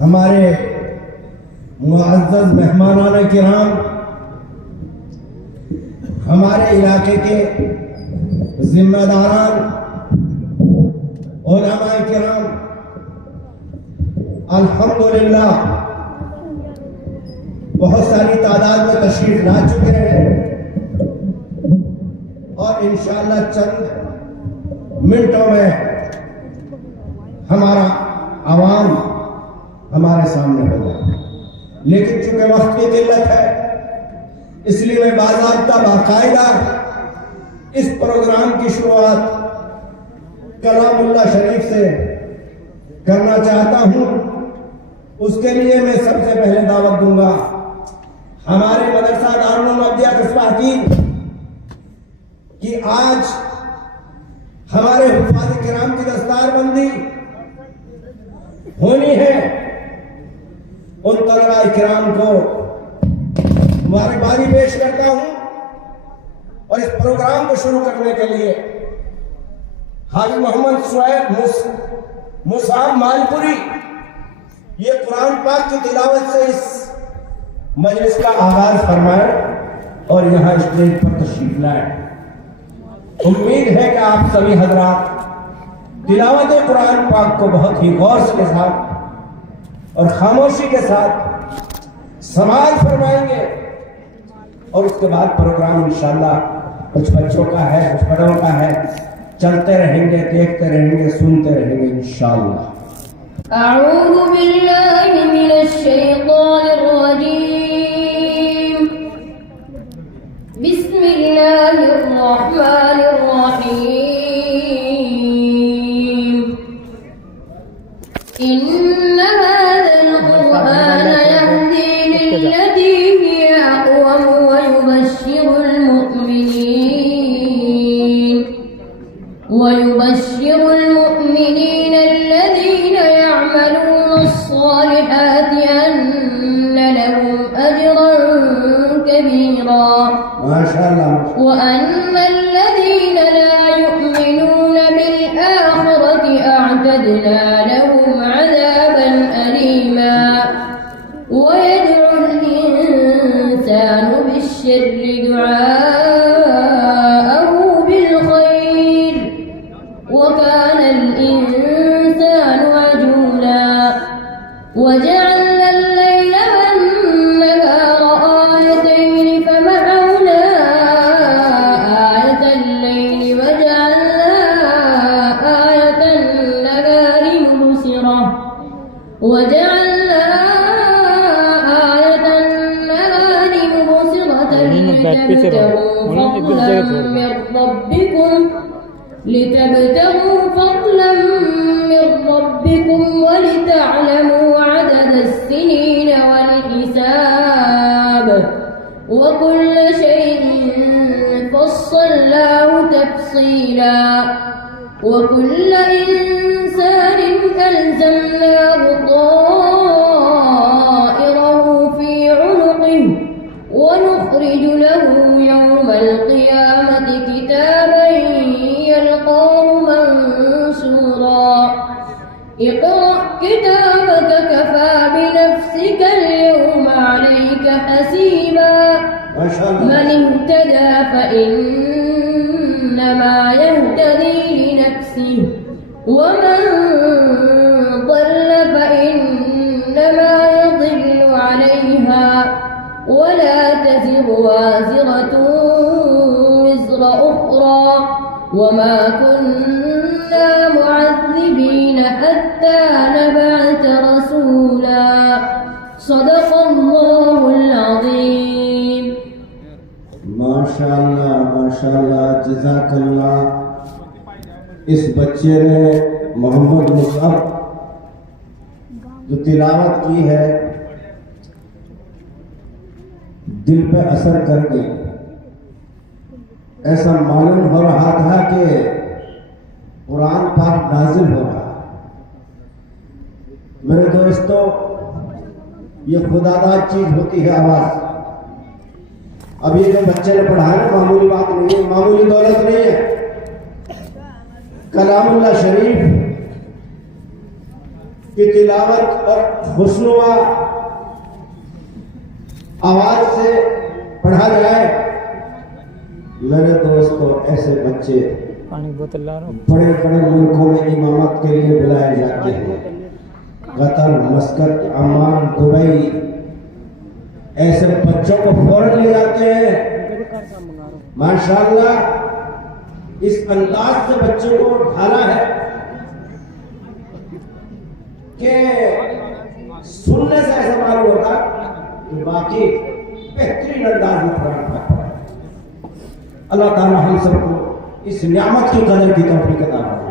हमारे मुअज़्ज़ज़ मेहमानान किराम, हमारे इलाके के जिम्मेदारान, उलमाए किराम, अल्हम्दुलिल्लाह बहुत सारी तादाद में तशरीफ ला चुके हैं और इंशाअल्लाह चंद मिनटों में हमारा आवाम हमारे सामने होगा। लेकिन चूंकि वक्त की किल्लत है, इसलिए मैं बाज़ाब्ता बाकायदा इस प्रोग्राम की शुरुआत कलामुल्लाह शरीफ से करना चाहता हूं। उसके लिए मैं सबसे पहले दावत दूंगा हमारे मदरसा दारुल उलूम अब्दिया कस्बा हकीम कि आज हमारे हुफ़ाज़ किराम की दस्तारबंदी होनी है। उन तलबा किराम को मुबारकबादी पेश करता हूं और इस प्रोग्राम को शुरू करने के लिए हाजी मोहम्मद सुहैब मुसाब मालपुरी ये कुरान पाक की तिलावत से इस मजलिस का आगाज फरमाए और यहाँ स्टेज पर तशरीफ लाए। उम्मीद है कि आप सभी हजरात तिलावत कुरान पाक को बहुत ही गौर के साथ और खामोशी के साथ समाज फरमाएंगे और उसके बाद प्रोग्राम इंशाअल्लाह कुछ बच्चों का है, कुछ बड़ों का है, चलते रहेंगे, देखते रहेंगे, सुनते रहेंगे इंशाअल्लाह। अऊज़ु बिल्लाहि मिनश शैतानिर रजीम। बिस्मिल्लाहिर रहमानिर रहीम। इन्ना हाज़ल क़ुरआन यहदी लिल्लती हिया अक़वम व युबश्शिरुल मुमिनीन الذين يعملون الصالحات أن لهم أجرا كبيرا ما شاء الله وأن الذين لا يؤمنون بالآخرة أعتدنا لهم عذابا أليما ويدعو الإنسان بالشر دعاءه بالخير وكان الإنسان عجولا وجعلنا الليل والنهار آيتين فمحونا آية الليل وجعلنا آية النهار مبصرة لتبتغوا فضلا من ربكم ولتعلموا عدد السنين والحساب وكل شيء فصلناه تفصيلا وكل إنسان ألزمناه طائره في عنقه ونخرج له يوم القيامة كتابا يلقاه منشورا اقرأ كتابك كفى بنفسك اليوم عليك حسيبا من اهتدى فإنما يهتدي لنفسه ومن ضل فإنما يضل عليها ولا تزر وازرة وزر أخرى وما كنا معذبين حتى نبعث رسولا صدق الله العظيم माशाअल्लाह जज़ाकल्लाह। इस बच्चे ने मोहम्मद मुसअब जो तिलावत की है दिल पे असर कर गई। ऐसा मालूम हो रहा था कि कुरान पाक नाजिल हो रहा। मेरे दोस्तों, ये खुदादाद चीज होती है आवाज। अब ये जो बच्चे ने पढ़ा है मामूली बात नहीं है, मामूली दौलत नहीं है। कलामुल्लाह शरीफ की तिलावत और खुशनुमा आवाज से पढ़ा जाए। मेरे दोस्तों, ऐसे बच्चे पानी बोतल ला रहा हूँ। बड़े बड़े मुल्कों में इमामत के लिए बुलाए जाते हैं। कतर, मस्कत, अमान, दुबई, ऐसे बच्चों को फौरन ले जाते हैं। माशाअल्लाह, इस अंदाज से बच्चों को ढाला है कि सुनने से ऐसा मालूम होता कि बाकी बेहतरीन अंदाज में कुरान पढ़ा है। अल्लाह ताला हम सबको इस नियामत की कदर की तौफीक अता फरमाए।